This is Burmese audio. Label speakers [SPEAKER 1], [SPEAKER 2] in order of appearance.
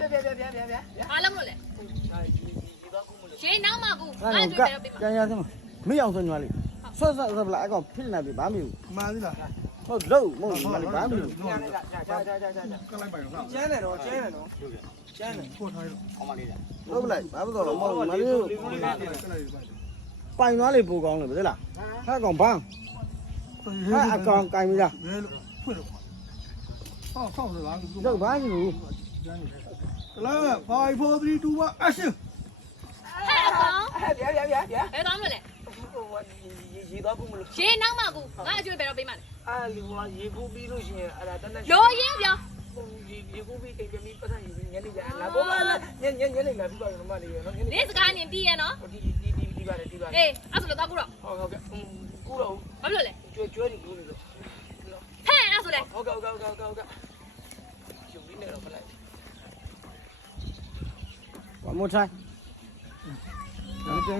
[SPEAKER 1] ဘာလုပ်လို့လဲရှင်းနောက်မှကူငါတွေ့တယ်ပြီးမှာ
[SPEAKER 2] ပြန်ရသမှာမင်းအောင်ဆိုညီမလေးဆွတ်ဆွတ်ပလာအကောင်ဖြစ်နေပြီဘာမျိုး
[SPEAKER 3] မှန်သလား
[SPEAKER 2] ဟုတ်လို့မဟုတ်ညီမလေးဘာမျိုး
[SPEAKER 3] ကလိုက်ပါတော့ကျန်းတယ်တော့ကျန်းတယ်ပို့ထားရတော့
[SPEAKER 2] ဟုတ်ပလိုက်ဘာလို့တော့မဟုတ်ညီမလေးပိုင်သွားလေပိုကောင်းလေဗျလားဟာကောင်ဘာဟာအကောင်ကင်ပြီလား
[SPEAKER 3] ရဲလို့ဖွင့်တော့ဟောက်လား
[SPEAKER 2] တော့ဘာကြီးဘူး
[SPEAKER 3] ကလာ5 4 3 2 1 action
[SPEAKER 1] ဟဲ့ကောင်
[SPEAKER 4] ဗျာ
[SPEAKER 1] ဘယ်သွားမလို့လဲ
[SPEAKER 4] ရေတော့ဘူးမလို့
[SPEAKER 1] ရှင်းနောက်မှကူငါအကျွေးဘယ်တော့ပြီးမှလဲ
[SPEAKER 4] အာလူကရေကူးပြီးလို့ရှိရင်အဲ့ဒါတန်းတန်း
[SPEAKER 1] လိုရင်းပြော
[SPEAKER 4] ရေကူးပြီးအိမ်ပြန်ပြီးပတ်စံရေညနေကြလာဘောပါလားညနေလာပြီးပါတော့မလေးရနော်ညနေ
[SPEAKER 1] နေ့စကားနေပြီးရနော်
[SPEAKER 4] ဒီပါတယ်
[SPEAKER 1] အေးအဲ့ဆိုတော့တော့ကူတော့
[SPEAKER 4] ဟုတ်ကဲ့ကူတော့
[SPEAKER 1] ဘာလို့လဲ
[SPEAKER 4] ကျွဲနေကူနေလို့
[SPEAKER 1] ဟဲ့အဲ့ဆိုလဲ
[SPEAKER 4] ဟုတ်ကဲ့ယူပြီးနေတော့ဖလိုက်
[SPEAKER 2] one more time